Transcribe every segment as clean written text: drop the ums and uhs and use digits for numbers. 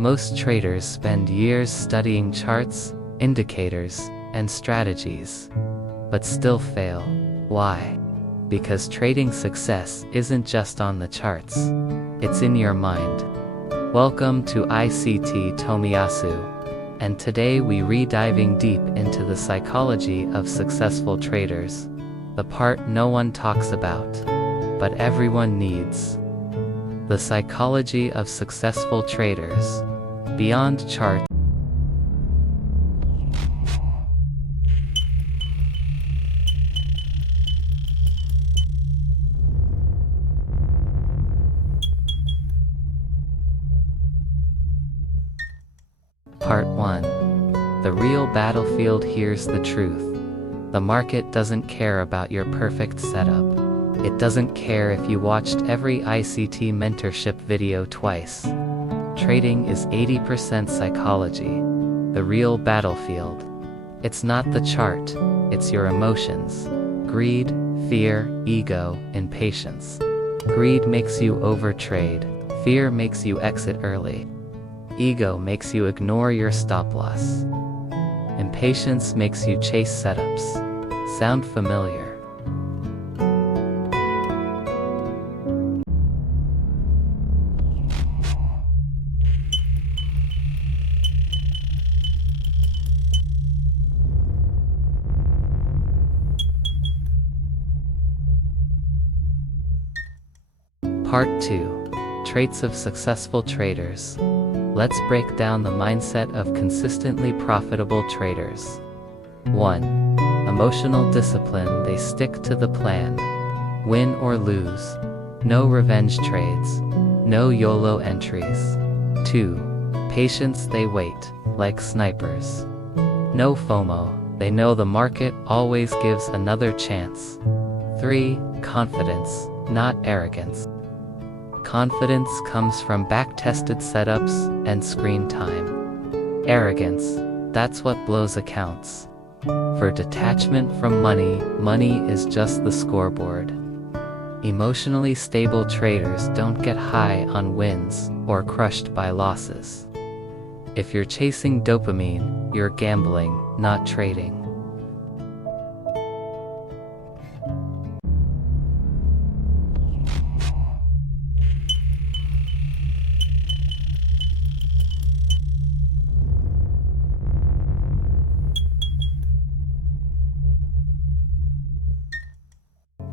Most traders spend years studying charts, indicators, and strategies, but still fail. Why? Because trading success isn't just on the charts. It's in your mind. Welcome to ICT Tomiyasu, and today we diving deep into the psychology of successful traders, the part no one talks about, but everyone needs. The psychology of successful traders, beyond chart. Part 1. The real battlefield. Here's the truth. The market doesn't care about your perfect setup. It doesn't care if you watched every ICT mentorship video twice. Trading is 80% psychology. The real battlefield. It's not the chart, it's your emotions. Greed, fear, ego, impatience. Greed makes you overtrade. Fear makes you exit early. Ego makes you ignore your stop loss. Impatience makes you chase setups. Sound familiar? Part 2. Traits of successful traders. Let's break down the mindset of consistently profitable traders. 1. Emotional discipline. They stick to the plan. Win or lose. No revenge trades. No YOLO entries. 2. Patience. They wait, like snipers. No FOMO. They know the market always gives another chance. 3. Confidence, not arrogance. Confidence comes from back-tested setups and screen time. Arrogance, that's what blows accounts. For detachment from money, money is just the scoreboard. Emotionally stable traders don't get high on wins or crushed by losses. If you're chasing dopamine, you're gambling, not trading.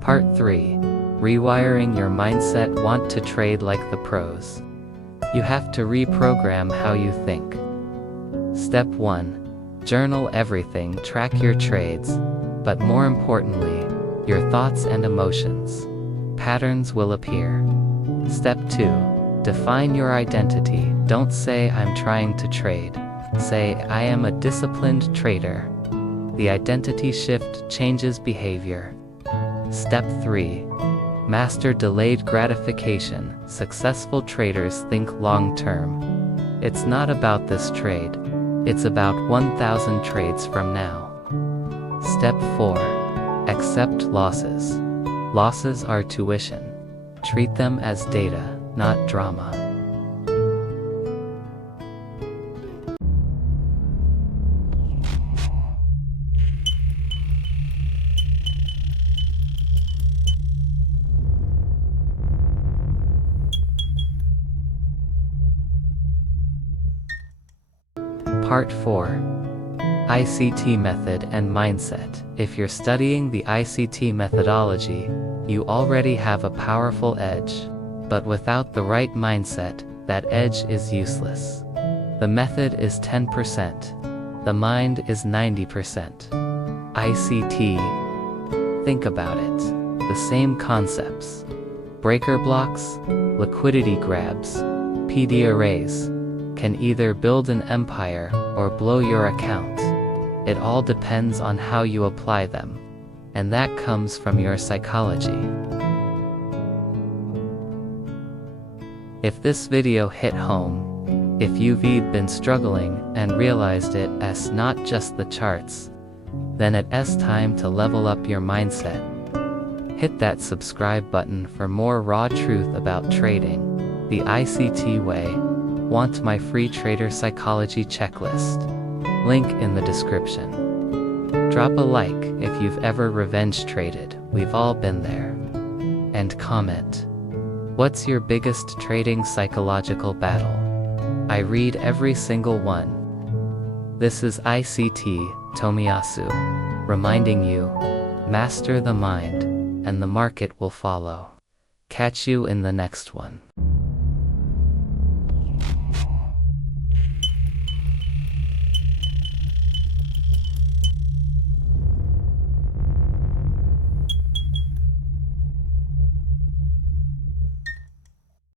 Part 3. Rewiring your mindset. Want to trade like the pros? You have to reprogram how you think. Step 1. Journal everything. Track your trades, but more importantly, your thoughts and emotions. Patterns will appear. Step 2. Define your identity. Don't say I'm trying to trade. Say I am a disciplined trader. The identity shift changes behavior. Step 3. Master delayed gratification. Successful traders think long-term. It's not about this trade. It's about 1,000 trades from now. Step 4. Accept losses. Losses are tuition. Treat them as data, not drama. Part 4. ICT method and mindset. If you're studying the ICT methodology, you already have a powerful edge. But without the right mindset, that edge is useless. The method is 10%. The mind is 90%. ICT. Think about it. The same concepts. Breaker blocks, liquidity grabs, PD arrays, can either build an empire or blow your account. It all depends on how you apply them, and that comes from your psychology. If this video hit home, if you've been struggling and realized it as not just the charts, then it's time to level up your mindset. Hit that subscribe button for more raw truth about trading, the ICT way. Want my free trader psychology checklist? Link in the description. Drop a like if you've ever revenge traded, we've all been there. And comment. What's your biggest trading psychological battle? I read every single one. This is ICT Tomiyasu, reminding you, master the mind, and the market will follow. Catch you in the next one.